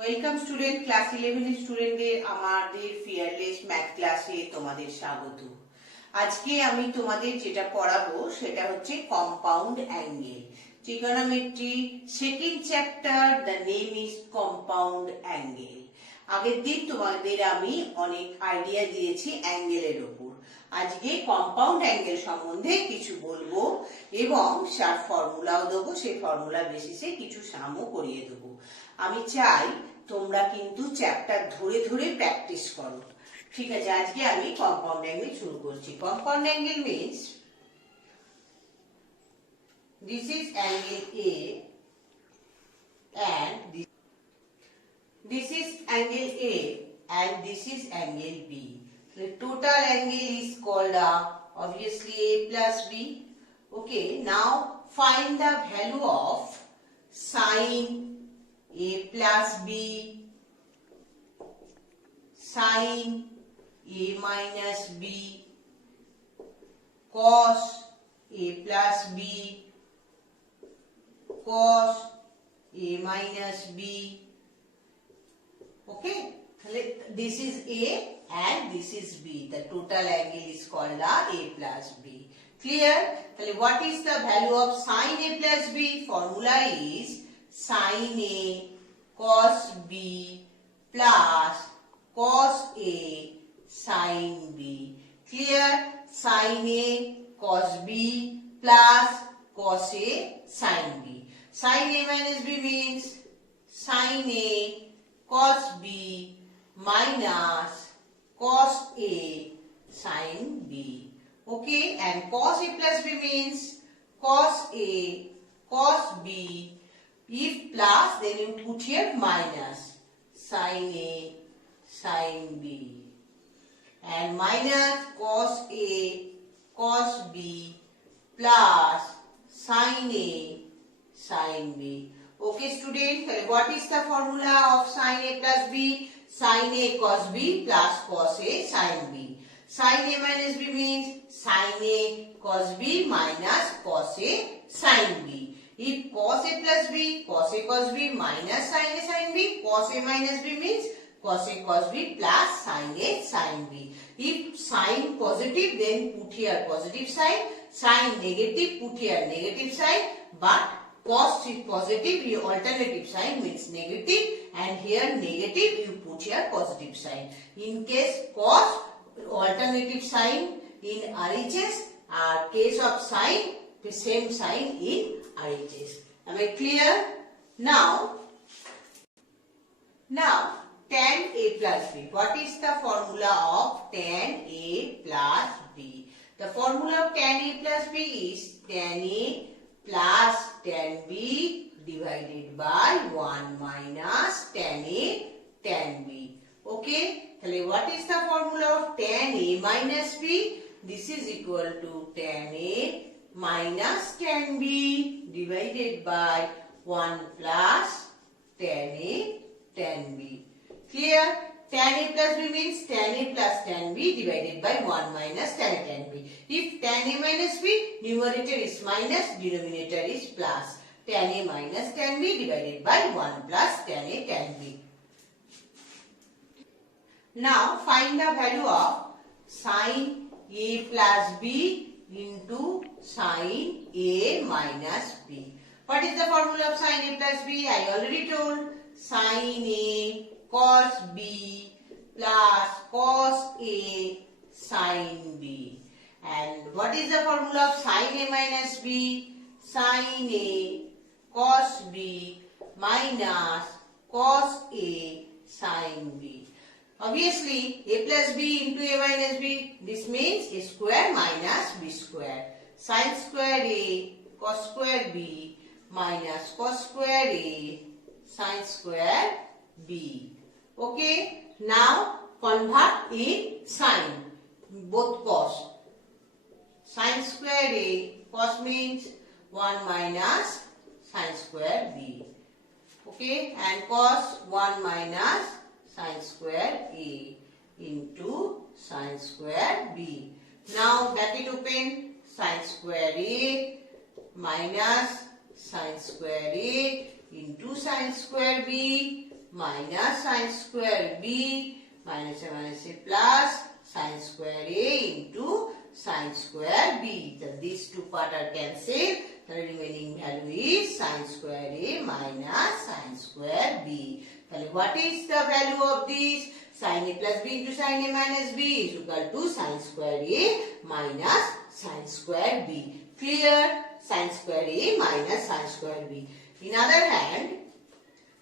Welcome student, class 11 স্টুডেন্টদের আমাদের fearless math ক্লাসে তোমাদের স্বাগত। আজকে আমি তোমাদের যেটা পড়াবো সেটা হচ্ছে compound angle, trigonometry, second chapter, the name is compound angle. আগের দিন তোমাদের আমি অনেক আইডিয়া দিয়েছি অ্যাঙ্গেলের ওপর। আজকে কম্পাউন্ড অ্যাঙ্গেল সম্বন্ধে কিছু বলবো এবং তার ফর্মুলাও দেবো, সেই ফর্মুলা বেসিসে কিছু সামও করিয়ে দেবো। আমি চাই তোমরা কিন্তু চ্যাপ্টার ধরে ধরে প্র্যাকটিস করো। ঠিক আছে, আজকে আমি কম্পাউন্ড অ্যাঙ্গেল শুরু করছি। Compound angle means this is angle A and this is angle A and this is angle B. The total angle is called obviously A plus B. Okay, now find the value of sine A plus B, sine A minus B, cos A plus B, cos A minus B. Okay, this is A and this is B. The total angle is called A plus B. Clear? What is the value of sine A plus B? Formula is sine A cos B plus cos A sine B. Clear? Sine A cos B plus cos A sine B. Sine A minus B means sine A cos B minus cos A sine B. Okay, and cos A plus B means cos A cos B. If plus, then you put here minus sine A sine B, and minus cos A cos B plus sine A sine B. Okay student, what is the formula of sine A plus B? Sine A cos B plus cos A sine B. Sine A minus B means sine A cos B minus cos A sine B. If cos A plus B, cos A cos B minus sine A sine B, cos A minus B means cos A cos B plus sine A sine B. If sine positive, then put here positive sign. Sine negative, put here negative sign. But cos is positive, your alternative sign means negative, and here negative, you put here positive sign. In case cos, alternative sign in RHS, case of sine, the same sign in RHS. Am I clear? Now tan A plus B. What is the formula of tan A plus B? The formula of tan A plus B is tan A plus tan B divided by 1 minus tan A tan B. Okay, what is the formula of tan A minus B? This is equal to tan A minus tan B divided by 1 plus tan A tan B. Clear? Tan A plus B means tan A plus tan B divided by 1 minus tan A tan B. If tan A minus B, numerator is minus, denominator is plus. Tan A minus tan B divided by 1 plus tan A tan B. Now find the value of sine A plus B into sine A minus B. What is the formula of sine A plus B? I already told. Sine A cos B plus cos A sine B. And what is the formula of sine A minus B? Sine A cos B minus cos A sine B. Obviously, A plus B into A minus B, this means A square minus B square. Sin square A cos square B minus cos square A sin square B. Okay, now convert in sine, both cos. Sin square A, cos means 1 minus sin square B. Okay, and cos 1 minus sin square A into sin square B. Now bracket open, sin square A minus sin square A into sin square B minus sine square b minus a plus sine square a into sine square b. So these two parts are cancelled. The remaining value is sine square a minus sine square b. So what is the value of this? Sine a plus b into sine a minus b is equal to sine square a minus sine square b. Clear? Sine square a minus sine square b. In other hand,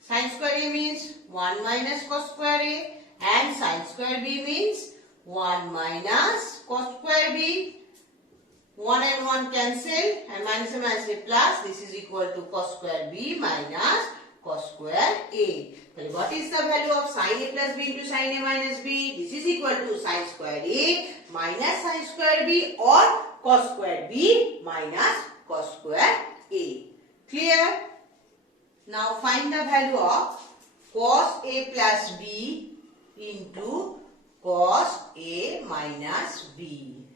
sine square a means 1 minus cos square a and sine square b means 1 minus cos square b. 1 and 1 cancel and minus a plus. This is equal to cos square b minus cos square a. Well, what is the value of sine a plus b into sine a minus b? This is equal to sine square a minus sine square b or cos square b minus cos square a. Clear? Now find the value of cos a plus b into cos a minus b.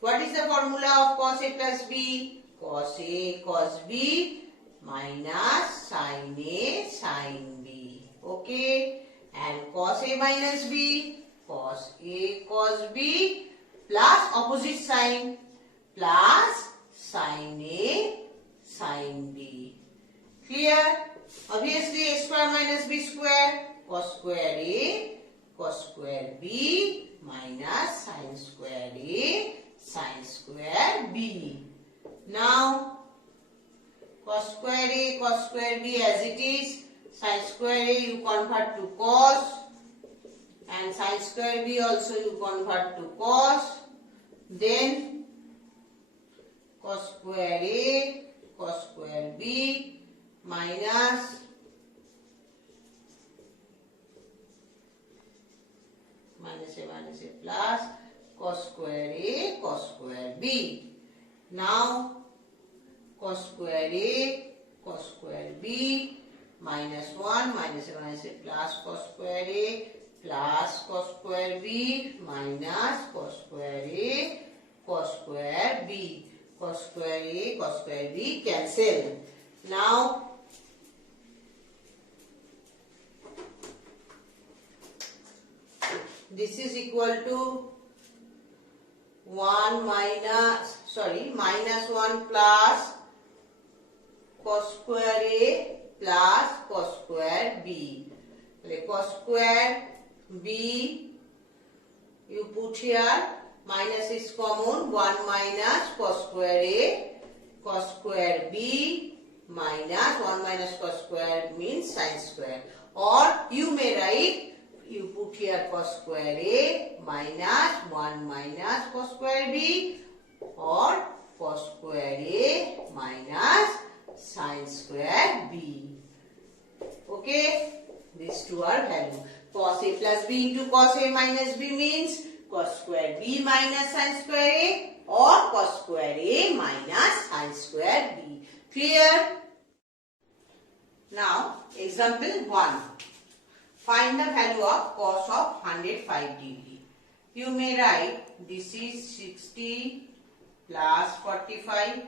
What is the formula of cos a plus b? Cos a cos b minus sin a sin b. Okay? And cos a minus b, cos a cos b plus opposite sign plus sin a sin b. Clear? Obviously a square minus b square, cos square a cos square b minus sin square a sin square b. Now cos square b as it is, sin square a you convert to cos and sin square b also you convert to cos. Then cos square a cos square b minus a plus cos square a cos square b. Now cos square a cos square b minus 1 minus a plus cos square a plus cos square b minus cos square a cos square b. Cos square a cos square b cancel. Now this is equal to minus 1 plus cos square a plus cos square b. Cos square b you put here, minus is common, 1 minus cos square a cos square b minus 1 minus cos square means sin square, or you may write, you put here cos square a minus 1 minus cos square b or cos square a minus sin square b. Okay, these two are value. Cos a plus b into cos a minus b means cos square b minus sin square a or cos square a minus sin square b. Clear? Now example 1. Find the value of cos of 105 degree. You may write this is 60 plus 45.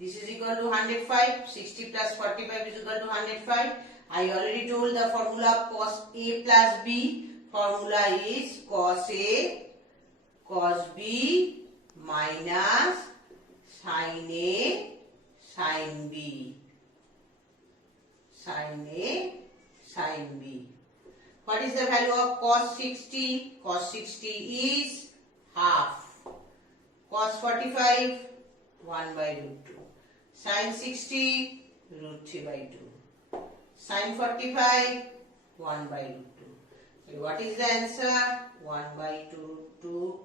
This is equal to 105. 60 plus 45 is equal to 105. I already told the formula of cos a plus b. Formula is cos a cos b minus sin a sin b. Sin a sin b. What is the value of cos 60? Cos 60 is half. Cos 45, 1 by root 2. Sin 60, root 3 by 2. Sin 45, 1 by root 2. So what is the answer? 1 by 2 root 2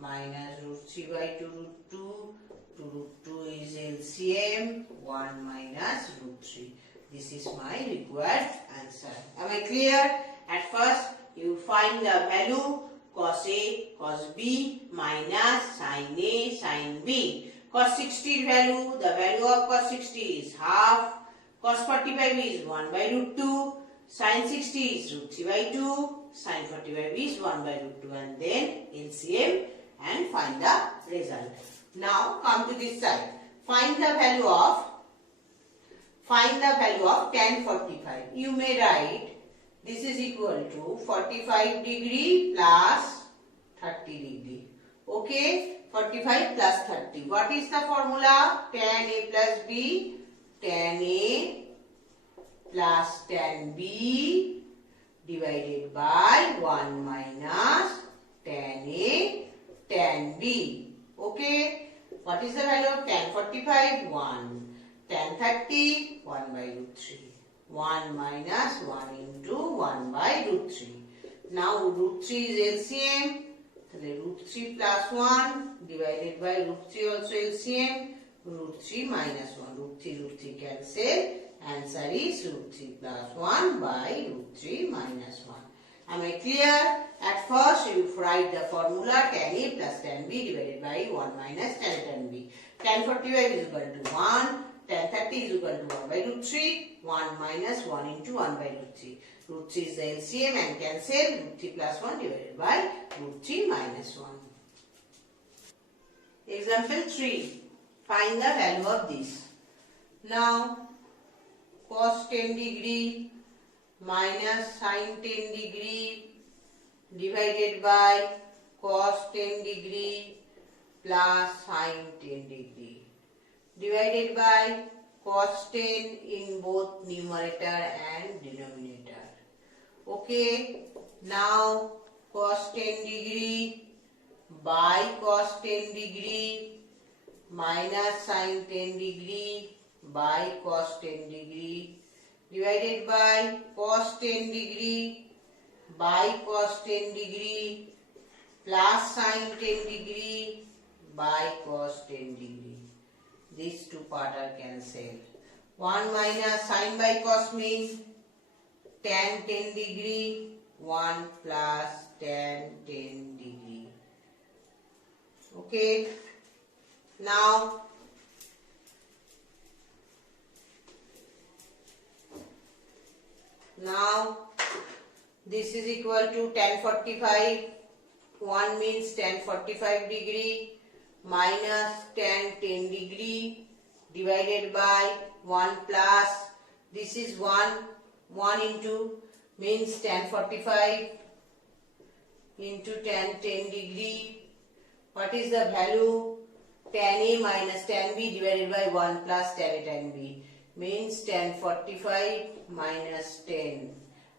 minus root 3 by 2 root 2. 2 root 2 is LCM. 1 minus root 3. This is my required answer. Am I clear? At first, you find the value cos A, cos B minus sin A, sin B. Cos 60 value, the value of cos 60 is half. Cos 45 is 1 by root 2. Sin 60 is root 3 by 2. Sin 45 is 1 by root 2. And then LCM and find the result. Now come to this side. Find the value of tan 45. You may write this is equal to 45 degree plus 30 degree. Okay, 45 plus 30. What is the formula? Tan A plus B. Tan A plus tan B divided by 1 minus tan A tan B. Okay, what is the value of tan 45? 1. Tan 30? 1 by root 3. 1 minus 1 into 1 by root 3. Now root 3 is LCM. Root 3 plus 1 divided by root 3 also LCM. Root 3 minus 1. Root 3 cancel. Answer is root 3 plus 1 by root 3 minus 1. Am I clear? At first you write the formula tan A plus tan B divided by 1 minus tan B. Tan 45 is equal to 1. Tan 30 is equal to 1 by root 3. 1 minus 1 into 1 by root 3. Root 3 is the LCM and cancel. Root 3 plus 1 divided by root 3 minus 1. Example 3. Find the value of this. Now cos 10 degree minus sin 10 degree divided by cos 10 degree plus sin 10 degree divided by cos 10 in both numerator and denominator. Okay, now cos 10 degree by cos 10 degree minus sin 10 degree by cos 10 degree divided by cos 10 degree by cos 10 degree plus sin 10 degree by cos 10 degree. These two parts are cancelled. 1 minus sin by cos means tan 10 degree. 1 plus tan 10 degree. Okay. Now this is equal to tan 45. 1 means tan 45 degree minus tan 10 degree divided by 1 plus, this is 1 into means tan 45 into tan 10 degree. What is the value? Tan A minus tan B divided by 1 plus tan A tan B means tan 45 minus 10.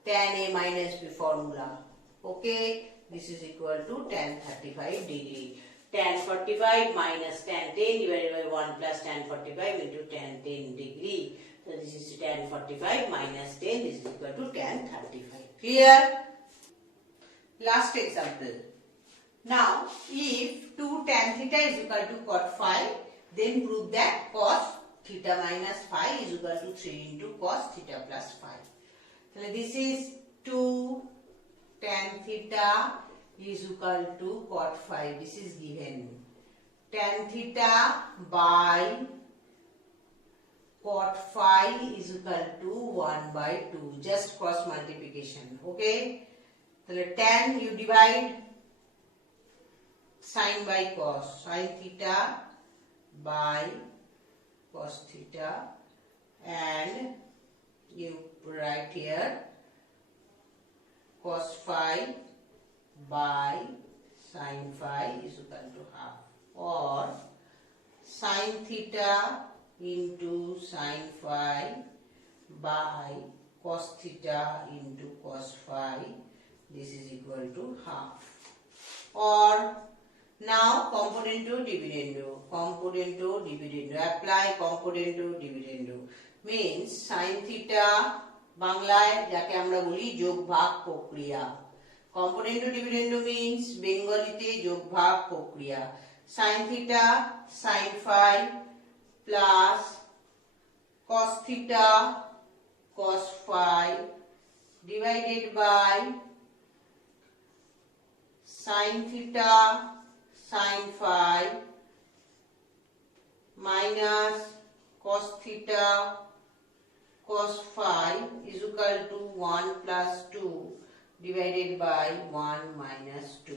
Tan A minus B formula. Okay, this is equal to tan 35 degree. Tan 45 minus tan 10 divided by 1 plus tan 45 into tan 10 degree. So this is tan 45 minus 10. This is equal to tan 35. Clear? Last example. Now, if 2 tan theta is equal to cot phi, then prove that cos theta minus phi is equal to 3 into cos theta plus phi. So this is 2 tan theta is equal to cot phi. This is given. Tan theta by cot phi is equal to 1 by 2. Just cross multiplication. Okay. So tan you divide sin by cos. Sin theta by cos theta, and you write here cos phi by sin phi is equal to half, or sin theta into sin phi by cos theta into cos phi, this is equal to half. Or now componendo dividendo. Componendo dividendo. Apply componendo dividendo. Means sin theta বাংলায় যাকে আমরা বলি যোগ ভাগ প্রক্রিয়া। Componendo dividendo means বেঙ্গলিতে যোগ ভাগ প্রক্রিয়া। sin theta sin phi plus cos theta cos phi divided by sin theta sin phi minus cos theta cos phi is equal to 1 plus 2 divided by 1 minus 2.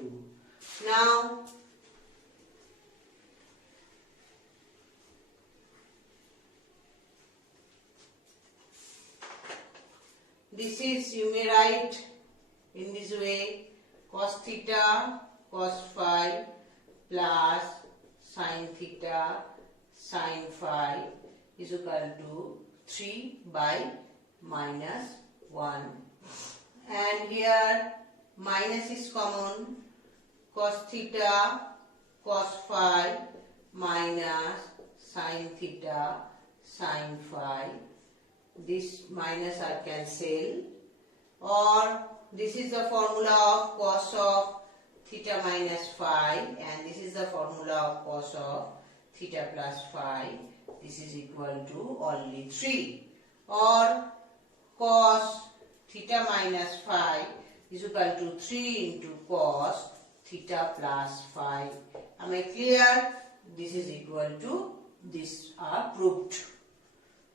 this is, you may write in this way, cos theta cos phi plus sin theta sin phi is equal to 3 by minus 1, and here minus is common, cos theta cos phi minus sin theta sin phi, this minus are cancelled, or this is the formula of cos of theta minus phi, and this is the formula of cos of theta plus phi, this is equal to only 3, or cos theta minus phi is equal to 3 into cos theta plus phi. Am I clear? This is equal to this are proved.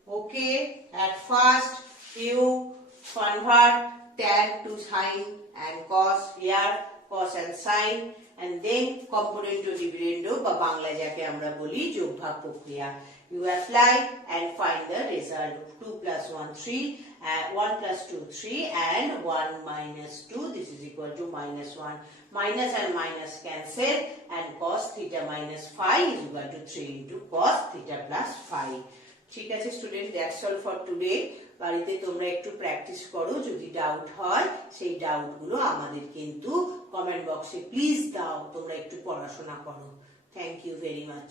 Okay, at first you convert tan to sin and cos, here cos and sin, and then componendo dividendo বা বাংলা যাকে আমরা বলি যোগভাগ প্রক্রিয়া, you apply and find the result of 2 plus 1 3 and 1 plus 2 3 and 1 minus 2, this is equal to minus 1, minus and minus cancel, and cos theta minus phi is equal to 3 into cos theta plus phi. ঠিক আছে student, that's all for today. বাড়িতে তোমরা একটু practice করো, যদি doubt হয় সেই ডাউটগুলো আমাদের কিন্তু কমেন্ট বক্সে প্লিজ দাও, তোমরা একটু পড়াশোনা করো। Thank you very much.